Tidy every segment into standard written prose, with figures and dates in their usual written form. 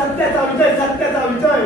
सत्याचा विजय.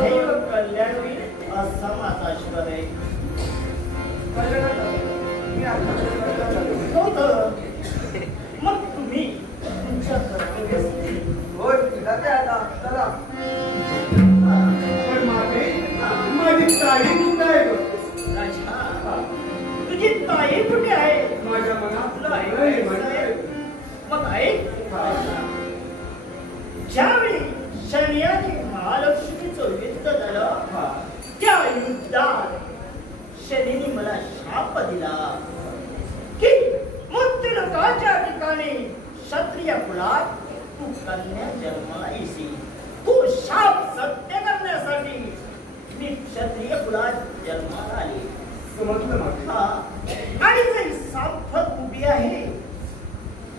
माझेही कल्याण होईल असा माझा आशीर्वाद आहे. मग तुम्ही तुमच्या कर्तव्यासाठी होय जाते आता चला. पण माझी ताई कुठे आहे ग? राजा, तुझी ताई कुठे आहे? माझ्या मनात मग ऐक, ज्यावेळी शनियाने महालक्ष्मीचं युद्ध झालं त्या युद्धात शनीने मला शाप दिला की मृत्युलोकाच्या ठिकाणी क्षत्रिय कुलात तू कन्या जन्माला येशील. तू शाप सत्य करण्यासाठी मी क्षत्रिय कुलात जन्माला आले. समजलं आणि जी साक्षात उभी आहे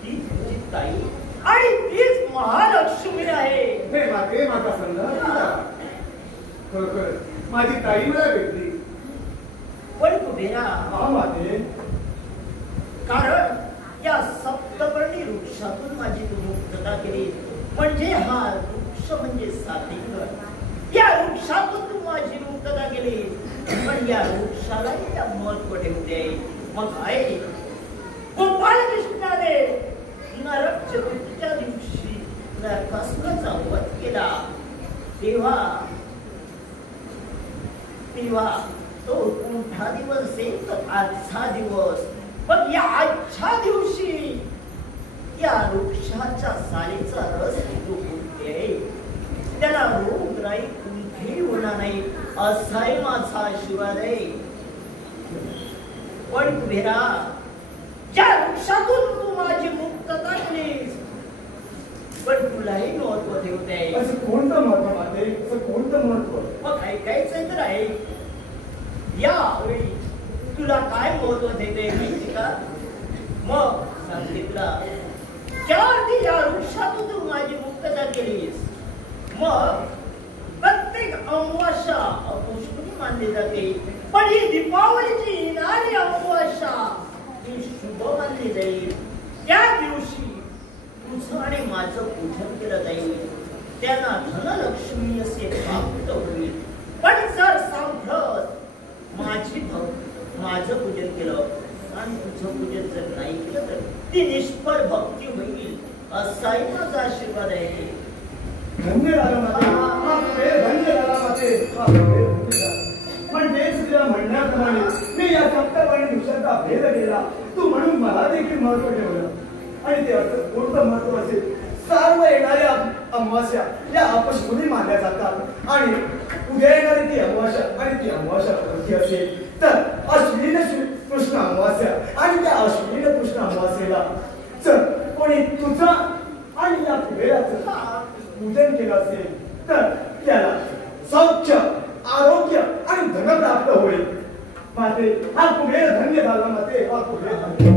ती तुझी ताई आणि तीच महालक्ष्मी आहे. हे माते माझा संघ खरोखर माझी ताई मला भेटली. पण कुबेरा माते कारण या सप्तपर्णी वृक्षातून माझी तू मुक्तता केली. म्हणजे हा वृक्ष म्हणजे सात्विक. या वृक्षातून तू माझी मुक्तता केली. पण या वृक्षाला या महत्व ठेवते. मग आहे गोपाल कृष्णाने नरक चतुर्थीच्या दिवशी नरकासुराचा वध केला. तेव्हा तो मोठा दिवस असेल तो आजचा दिवस. पण या आजच्या दिवशी या वृक्षाच्या सालीचा रस तू पिते. त्याला रोगराई कुठेही होणार नाही असाही माझा आशीर्वाद आहे. पण कुबेरा, ज्या वृक्षातून तू माझी मुक्तता केलीस पण तुलाही महत्व ठेवते. असं कोणतं महत्व माते? असं कोणतं महत्व? मग ऐकायचंय तर आहे. यावेळी तुला काय महत्व देते माहिती का? मग सांगितलं ज्यावरती या वृक्षातून तू माझी मुक्तता केलीस मग प्रत्येक अमावास्या अपुष्पी मानली जाते. पण ही दीपावलीची येणारी अमावास्या ही शुभ मानली जाईल. त्या दिवशी तुझं आणि माझं पूजन केलं जाईल. त्यांना धनलक्ष्मी असे प्राप्त होईल. पण जर सांप्रत माझं पूजन केलं आणि तुझं पूजन जर नाही केलं तर ती निष्फळ भक्ती होईल असाही माझा आशीर्वाद आहे. धन्य झाला माते, धन्य झाला माते. पण तेच तुला म्हणण्याप्रमाणे मी या सप्तपर्णी वृक्षाचा भेद केला. तू म्हणून मला देखील महत्व ठेवलं. आणि ते असं कोणतं महत्व असेल? सर्व येणाऱ्या अमावास्या या अपशकुनी मानल्या जातात. आणि उद्या येणारी ती अमावास्या आणि ती अमावास्या कोणती असेल तर अश्विन कृष्ण अमावास्या. आणि त्या अश्विन कृष्ण अमावास्येला जर कोणी तुझा आणि या कुबेराचं पूजन केलं असेल तर त्याला सौख्य, आरोग्य आणि धन प्राप्त होईल. माते हा कुबेर धन्य झाला. माते हा कुबेर धन्य.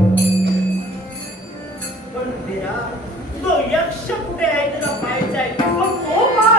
पण कुबेरा, तो यक्ष कुठे आहे तुला पाहायचा आहे. मग तो पहा.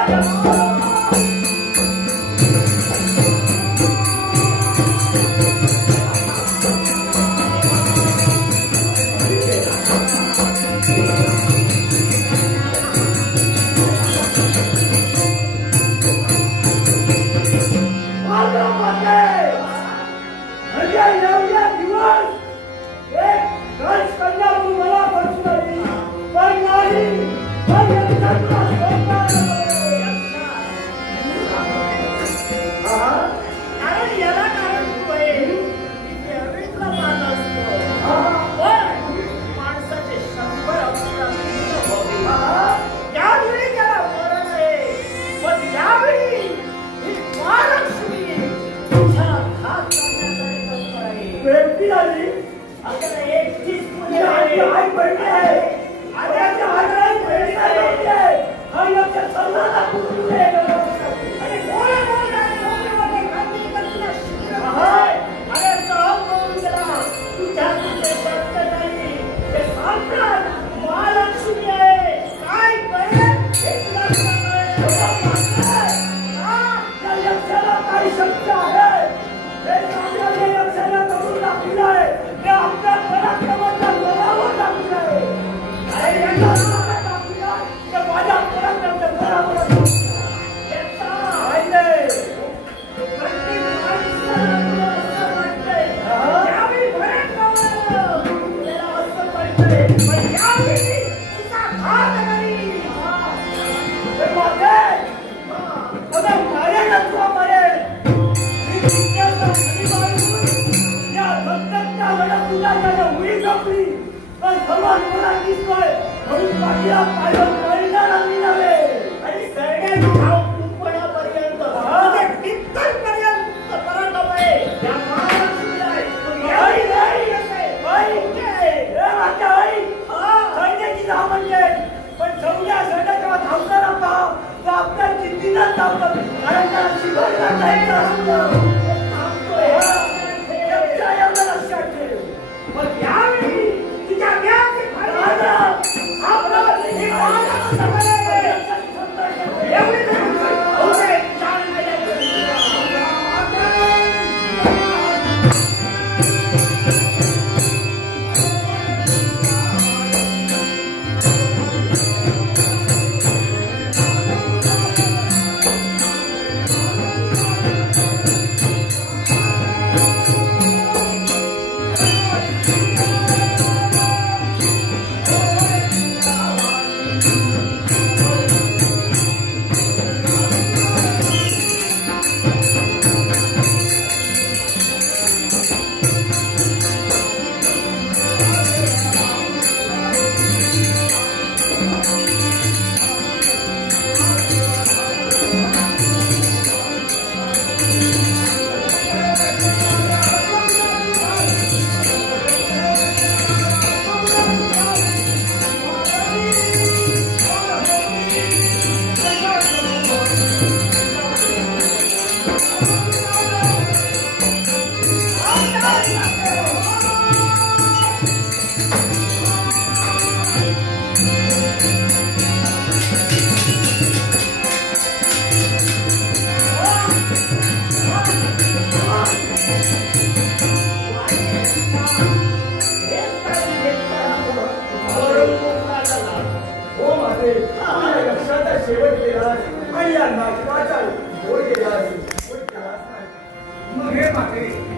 समाज मला दिसतोय म्हणून बाकीला पायवर पडणार आम्ही नव्हे आणि सगळ्यांची धाव कुंपणापर्यंत म्हणजे तिथपर्यंत पराक्रम आहे या महाराष्ट्राला आई नाही आई हे वाक्य आई सैन्याची धाव म्हणजे पण सौर्या सैन्य जेव्हा धावताना पाहा तर आपल्या जिद्दीनं धावतात कारण त्याला शिकवला जायचं असतं लक्षात ठेव पण यावेळी तिच्या व्याज शेवट केला आणि या नाटकाचा गोड केला मग हे माते